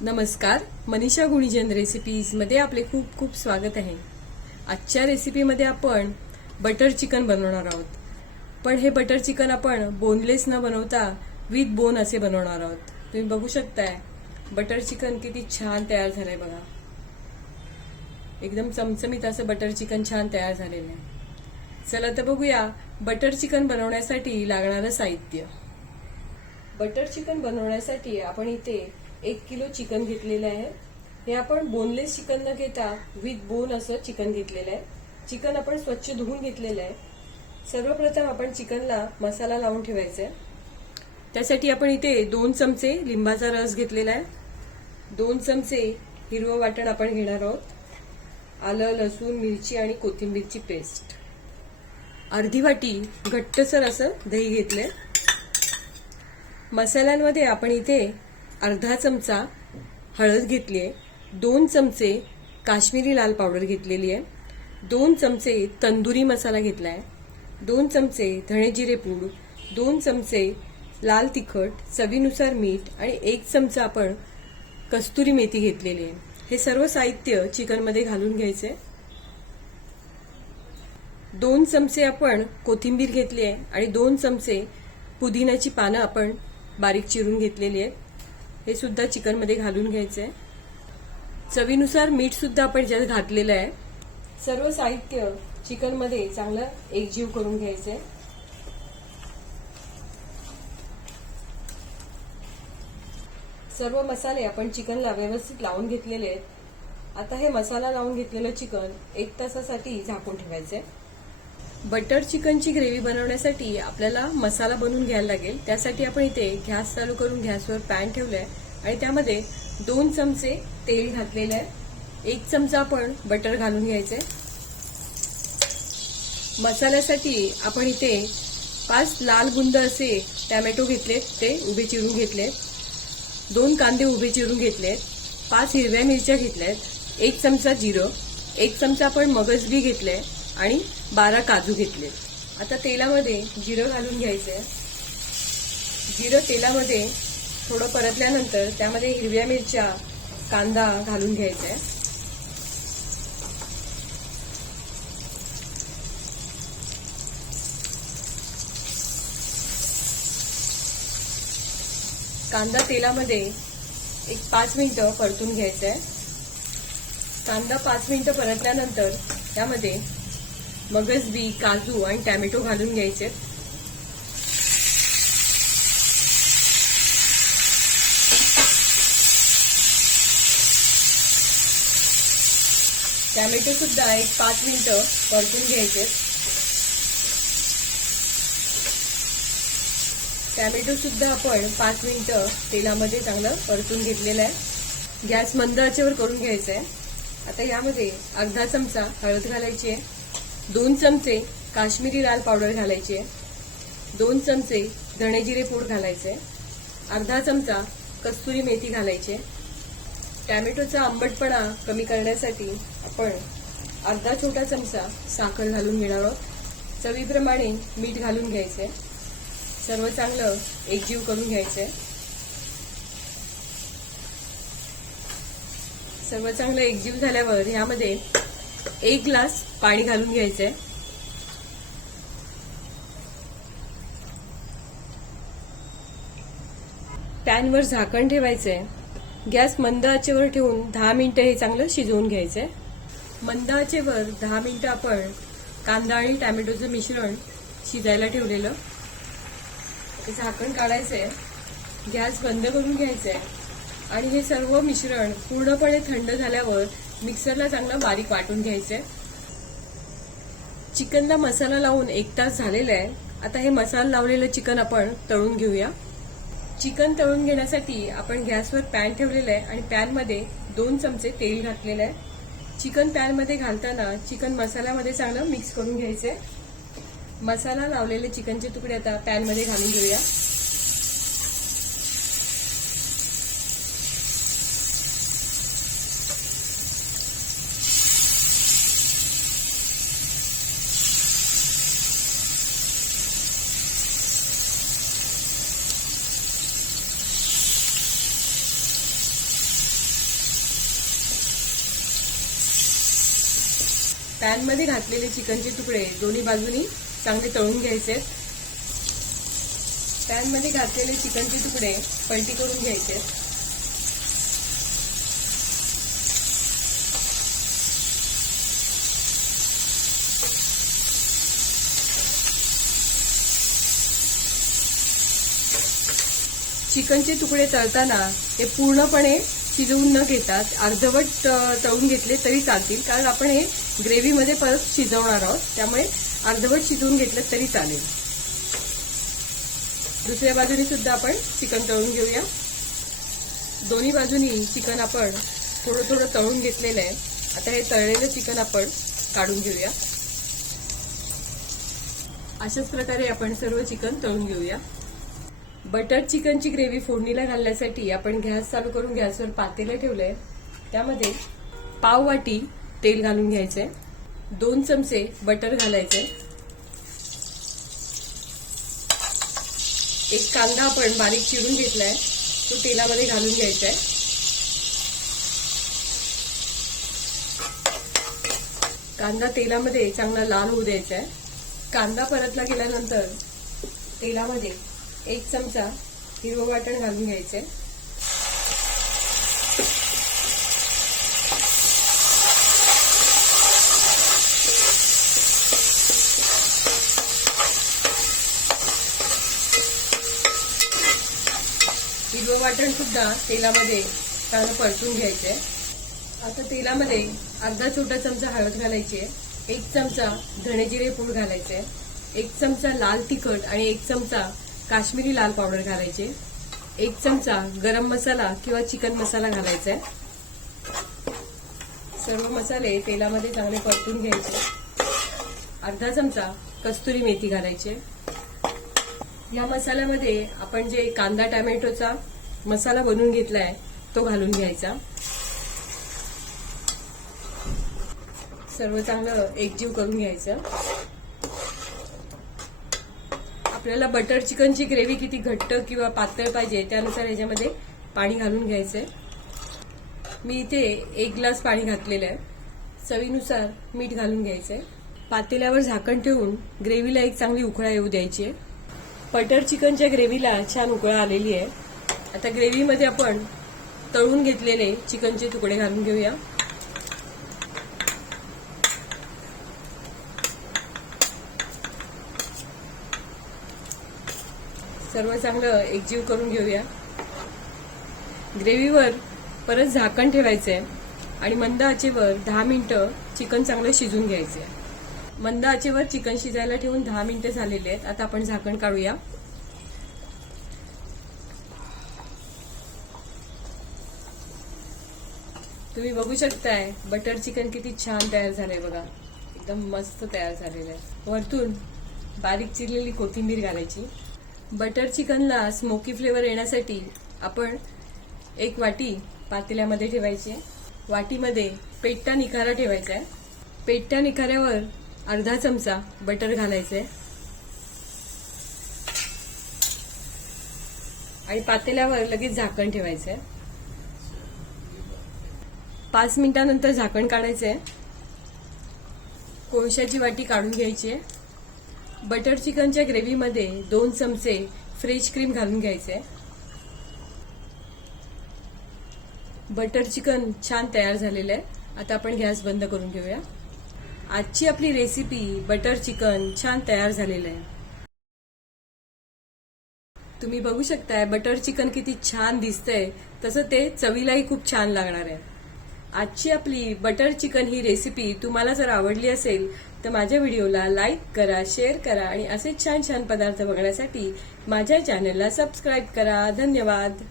नमस्कार, मनीषा गुणीजन रेसिपीजमध्ये आपले खूप खूप स्वागत आहे। आजच्या रेसिपीमध्ये आपण बटर चिकन बनवणार आहोत। पण हे बटर चिकन आपण बोनलेस न बनवता विथ बोन असे बनवणार आहोत। तुम्ही बघू शकताय बटर चिकन किती छान तयार झालंय बघा। एकदम चमचमीत असं बटर चिकन छान तयार झालेलं आहे। चला तर बघूया बटर चिकन बनवण्यासाठी लागणारं साहित्य। बटर चिकन बनवण्यासाठी आपण इथे 1 किलो चिकन घेतलेलं आहे। हे आपण बोनलेस चिकन न घेता विथ बोन असं चिकन घेतलेलं आहे। चिकन आपण स्वच्छ धुवून घेतलेलं आहे। सर्वप्रथम आपण चिकनला मसाला लावून ठेवायचा आहे। त्यासाठी आपण इथे 2 चमचे लिंबाचा रस घेतलेला आहे। 2 चमचे हिरवं वाटण आपण घेणार आहोत। आलं, लसूण, मिरची आणि कोथिंबीरची पेस्ट। अर्धी वाटी घट्टसर असं दही घेतलंय। मसाल्यांमध्ये आपण इथे अर्धा चमचा हळद घेतली आहे, 2 चमचे काश्मीरी लाल पावडर घेतलेली आहे, 2 चमचे तंदुरी मसाला घेतला आहे, 2 चमचे धणे जिरे पूड, 2 चमचे लाल तिखट, चवीनुसार मीठ आणि 1 चमचा आपण कस्तुरी मेथी घेतलेली आहे। हे सर्व साहित्य चिकन मध्ये घालून घ्यायचे। 2 चमचे आपण कोथिंबीर घेतली आहे आणि 2 चमचे पुदिन्याची पानं आपण बारीक चिरून घेतलेली आहेत। हे सुद्धा चिकन मध्ये घालून घ्यायचे। चवीनुसार मीठ सुद्धा आपण ज्यात घातलेलं आहे। सर्व साहित्य चिकन मध्ये चांगलं एकजीव करून घ्यायचे। सर्व मसाले आपण चिकनला व्यवस्थित लावून घेतलेले आहेत। आता हे मसाला लावून घेतलेलं चिकन 1 तासासाठी झाकून ठेवायचे। बटर चिकनची ग्रेव्ही बनवण्यासाठी आपल्याला मसाला बनवून घ्यायला लागेल। त्यासाठी आपण इथे गॅस चालू करून गॅसवर पॅन ठेवलाय आणि त्यामध्ये 2 चमचे तेल घातलेलं आहे। 1 चमचा आपण बटर घालून घ्यायचे। मसाल्यासाठी आपण इथे 5 लाल बुंद असे टोमॅटो घेतलेत, ते उभे चिरून घेतलेत। 2 कांदे उभे चिरून घेतलेत, 5 हिरव्या मिरच्या घेतल्यात, 1 चमचा जिरं, 1 चमचा आपण मगजबी घेतलंय आणि 12 काजू घेतले। आता तेलामध्ये जिरं घालून घ्यायचंय। जिरं तेलामध्ये थोडं परतल्यानंतर त्यामध्ये हिरव्या मिरच्या, कांदा घालून घ्यायचा आहे। कांदा तेलामध्ये 5 मिनिटं परतून घ्यायचा आहे। कांदा 5 मिनिटं परतल्यानंतर त्यामध्ये मगजबी, काजू आणि टोमॅटो घालून घ्यायचे। टोमॅटो सुद्धा 5 मिनिटं परतून घ्यायचे। टोमॅटो सुद्धा आपण 5 मिनिटं तेलामध्ये चांगलं परतून घेतलेलं आहे। गॅस मंद आचेवर करून घ्यायचा आहे। आता यामध्ये अर्धा चमचा हळद घालायची आहे, 2 चमचे काश्मीरी लाल पावडर घालायची आहे, 2 चमचे धणे जिरे पूड घालायचे, अर्धा चमचा कस्तुरी मेथी घालायची आहे। टोमॅटोचा आंबटपणा कमी करण्यासाठी आपण अर्धा छोटा चमचा साखर घालून घेणार आहोत। चवीप्रमाणे मीठ घालून घ्यायचे। सर्व चांगलं एकजीव करून घ्यायचे। सर्व चांगलं एकजीव झाल्यावर यामध्ये 1 ग्लास पाणी घालून घ्यायचंय। पॅनवर झाकण ठेवायचंय। गॅस मंद आचेवर ठेवून 10 मिनिटं हे चांगलं शिजवून घ्यायचंय। मंद आचेवर 10 मिनिटं आपण कांदा आणि टोमॅटोचं मिश्रण शिजायला ठेवलेलं। झाकण काढायचंय, गॅस बंद करून घ्यायचंय आणि हे सर्व मिश्रण पूर्णपणे थंड झाल्यावर मिक्सरला चांगलं बारीक वाटून घ्यायचंय। चिकनला मसाला लावून 1 तास झालेला आहे। आता हे मसाला लावलेलं चिकन आपण तळून घेऊया। चिकन तळून घेण्यासाठी आपण गॅसवर पॅन ठेवलेला आहे आणि पॅनमध्ये 2 चमचे तेल घातलेलं आहे। चिकन पॅनमध्ये घालताना चिकन मसाल्यामध्ये चांगलं मिक्स करून घ्यायचंय। मसाला लावलेले चिकनचे तुकडे आता पॅनमध्ये घालून घेऊया। पॅन मध्ये घातलेले चिकनचे तुकडे दोन्ही बाजूनी चांगले तळून घ्यायचे। पॅन मध्ये घातलेले चिकनचे तुकडे पलटी करून घ्यायचे। चिकनचे तुकडे तळताना ते पूर्णपणे शिजवून न घेता अर्धवट तळून घेतले तरी चालतील, कारण आपण हे ग्रेव्हीमध्ये परत शिजवणार आहोत, त्यामुळे अर्धवट शिजवून घेतलं तरी चालेल। दुसऱ्या बाजूने सुद्धा आपण चिकन तळून घेऊया। दोन्ही बाजूनी चिकन आपण थोडं थोडं तळून घेतलेलं आहे। आता हे तळलेलं चिकन आपण काढून घेऊया। अशाच प्रकारे आपण सर्व चिकन तळून घेऊया। बटर चिकनची ग्रेव्ही फोडणीला घालण्यासाठी आपण गॅस चालू करून गॅसवर पातेलं ठेवलंय। त्यामध्ये पाव वाटी तेल घालून घ्यायचंय, 2 चमचे बटर घालायचे, एक कांदा आपण बारीक चिरून घेतलाय तो तेलामध्ये घालून घ्यायचा आहे। कांदा तेलामध्ये चांगला लाल होऊ द्यायचा आहे। कांदा परतला गेल्यानंतर तेलामध्ये 1 चमचा हिरवं वाटण घालून घ्यायचे। हिरवं वाटण सुद्धा तेलामध्ये चांगलं परतून घ्यायचंय। आता तेलामध्ये अर्धा छोटा चमचा हळद घालायची आहे, 1 चमचा धणे जिरे पूड घालायचे, 1 चमचा लाल तिखट आणि 1 चमचा काश्मीरी लाल पावडर घालायचे, 1 चमचा गरम मसाला किंवा चिकन मसाला घालायचा आहे। सर्व मसाले तेलामध्ये चांगले परतून घ्यायचे। अर्धा चमचा कस्तुरी मेथी घालायची। या मसाल्यामध्ये आपण जे कांदा टोमॅटोचा मसाला बनवून घेतलाय तो घालून घ्यायचा। सर्व चांगलं एकजीव करून घ्यायचं। आपल्याला बटर चिकनची ग्रेव्ही किती घट्ट किंवा पातळ पाहिजे त्यानुसार याच्यामध्ये पाणी घालून घ्यायचंय। मी इथे 1 ग्लास पाणी घातलेलं आहे। चवीनुसार मीठ घालून घ्यायचंय। पातेल्यावर झाकण ठेवून ग्रेव्हीला एक चांगली उकळा येऊ द्यायची आहे। बटर चिकनच्या ग्रेव्हीला छान उकळा आलेली आहे। आता ग्रेव्हीमध्ये आपण तळून घेतलेले चिकनचे तुकडे घालून घेऊया। सर्व चांगलं एकजीव करून घेऊया। ग्रेव्हीवर परत झाकण ठेवायचंय आणि मंद आचेवर 10 मिनिटं चिकन चांगलं शिजून घ्यायचंय। मंद आचेवर चिकन शिजायला ठेवून 10 मिनिटं झालेली आहेत। आता आपण झाकण काढूया। तुम्ही बघू शकताय बटर चिकन किती छान तयार झालंय बघा, एकदम मस्त तयार झालेलं आहे। वरतून बारीक चिरलेली कोथिंबीर घालायची। बटर चिकनला स्मोकी फ्लेवर येण्यासाठी आपण 1 वाटी पातेल्यामध्ये ठेवायची। वाटीमध्ये पेटता निखारा ठेवायचा आहे। पेटत्या निखाऱ्यावर अर्धा चमचा बटर घालायचंय आणि पातेल्यावर लगेच झाकण ठेवायचंय। 5 मिनिटांनंतर झाकण काढायचंय। कोळशाची वाटी काढून घ्यायची आहे। बटर चिकनच्या ग्रेव्हीमध्ये 2 चमचे फ्रेश क्रीम घालून घ्यायचे। बटर चिकन छान तयार झालेलं आहे। आता आपण गॅस बंद करून घेऊया। आजची आपली रेसिपी बटर चिकन छान तयार झालेलं आहे। तुम्ही बघू शकताय बटर चिकन किती छान दिसतंय, तसं ते चवीलाही खूप छान लागणार आहे। आजची आपली बटर चिकन ही रेसिपी तुम्हाला जर आवडली असेल तर माझ्या व्हिडिओला लाईक करा, शेअर करा आणि असे छान छान पदार्थ बघण्यासाठी माझ्या चॅनलला सबस्क्राईब करा। धन्यवाद।